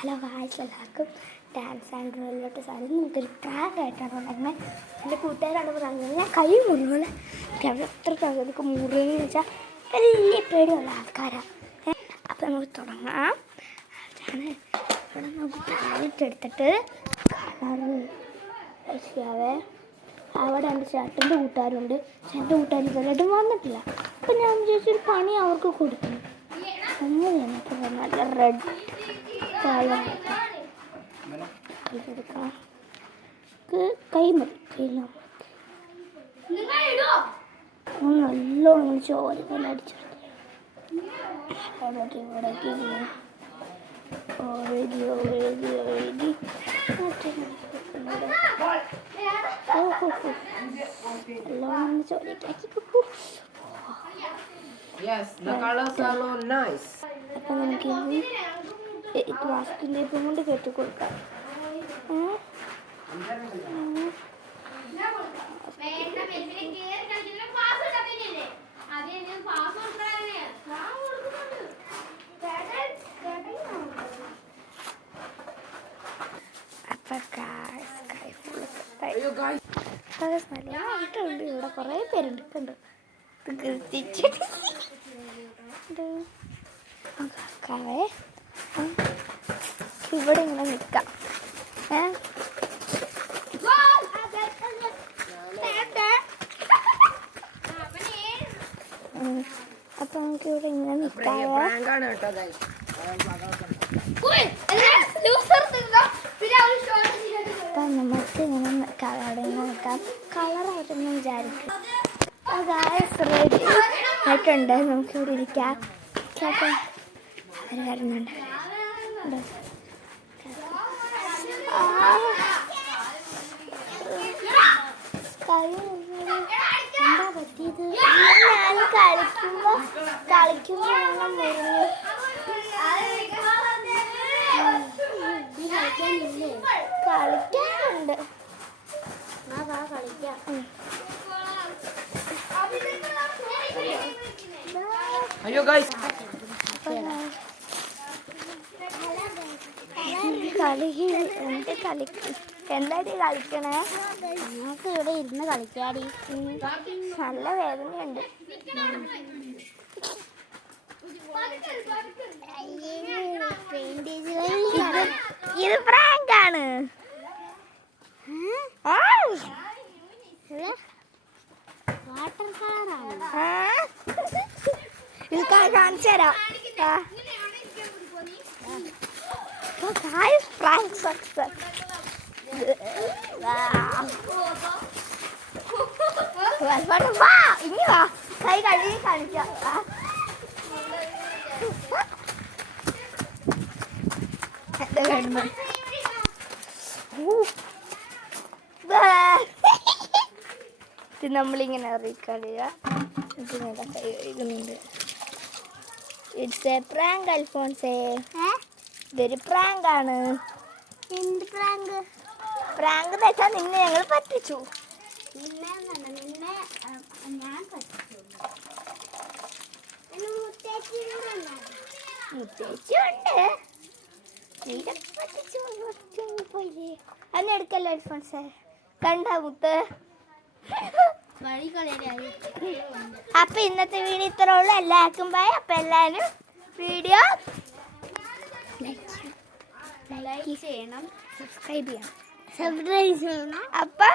Hello guys, എല്ലാവർക്കും dance and ഡ്രോയിലോട്ട് സാധനം നിങ്ങൾക്കൊരു പ്രാങ്കായിട്ടാണ് ഉണ്ടായിരുന്നത്. എൻ്റെ കൂട്ടുകാരാണ് പറഞ്ഞത് ഞാൻ കൈ മുറിപോലെ അവിടെ എത്ര നമുക്ക് മുറിയെന്ന് വെച്ചാൽ വലിയ പേടിയുള്ള ആൾക്കാരാണ്. അപ്പം നമുക്ക് തുടങ്ങാം. ഞാൻ ഇവിടെ നമുക്ക് പാലിട്ടെടുത്തിട്ട് കളറ് ചെയ്യാവേ. അവിടെ എൻ്റെ ചേട്ടൻ്റെ കൂട്ടുകാരുണ്ട്. ചേട്ടൻ്റെ കൂട്ടുകാർ ഇതുവരെയായിട്ടും വന്നിട്ടില്ല. അപ്പം ഞാൻ വിചാരിച്ചൊരു പണി അവർക്ക് കൊടുക്കണം. അങ്ങനെയാണ് ഇപ്പം നല്ല റെഡ് കളർ എടുക്കാം. കൈമറിക്കില്ല നല്ലോണം ചോരകൾ അടിച്ചെടുത്ത് ഇവിടേക്ക് എഴുതി നല്ലോണം ചോരക്കാക്കി. അപ്പം നമുക്കിത് മാസ്കിൻ്റെ ഇപ്പം കൊണ്ട് കെട്ടി കൊടുക്കാം. നല്ലതായിട്ടുണ്ട്. ഇവിടെ കുറേ പേരുണ്ട് കണ്ടു. ഇവിടെ ഇങ്ങനെ നിൽക്കാം. അപ്പൊ നമുക്ക് ഇവിടെ ഇങ്ങനെ നിൽക്കാം. നമുക്ക് ഇങ്ങനെ നിൽക്കാം. അവിടെ ഇങ്ങനെ നിൽക്കാം. കളറായിട്ടൊന്നും വിചാരിക്കും. റെഡി ആയിട്ടുണ്ട്. നമുക്കിവിടെ ഇരിക്കാം. അവർ വരുന്നുണ്ട്. എന്താ പറ്റിയത്? ഞാൻ കളിക്കുമ്പോ കളിക്കാനുണ്ട്. അയ്യോ ഗൈസ്, എന്താടി കളിക്കണേ? നമുക്ക് ഇവിടെ ഇരുന്ന് കളിക്കാടി. നല്ല വേദനയുണ്ട്. ഇത് പ്രാങ്കാണ്. ഇത് കാണിച്ചു തരാം. Prank success. വാ ഇനി വാ, കൈ കഴുകി കാണിക്കാം. ഇത് നമ്മളിങ്ങനെ അറിയിക്കളിയ. ഇതിങ്ങനെ കൈ കഴുകുന്നുണ്ട്. ഇറ്റ്സ് എ പ്രാങ്ക് അൽഫോൺസേ. ഇതൊരു പ്രാങ്കാണ്. എന്ത് പ്രാങ്ക്? പ്രാങ്ക് എന്ന് വെച്ചാൽ നിന്നെ ഞങ്ങൾ പറ്റിച്ചു. മുത്തേച്ചുണ്ട്. പോയില്ലേ? അന്ന് എടുക്കല്ലോ അൽഫോൺസേ. കണ്ട മുത്ത്. അപ്പൊ ഇന്നത്തെ വീഡിയോ ഇത്ര ഉള്ളു. എല്ലാവർക്കും ബൈ. അപ്പൊ എല്ലാവരും വീഡിയോ ലൈക്ക് ചെയ്യണം, സബ്സ്ക്രൈബ് ചെയ്യണം. അപ്പം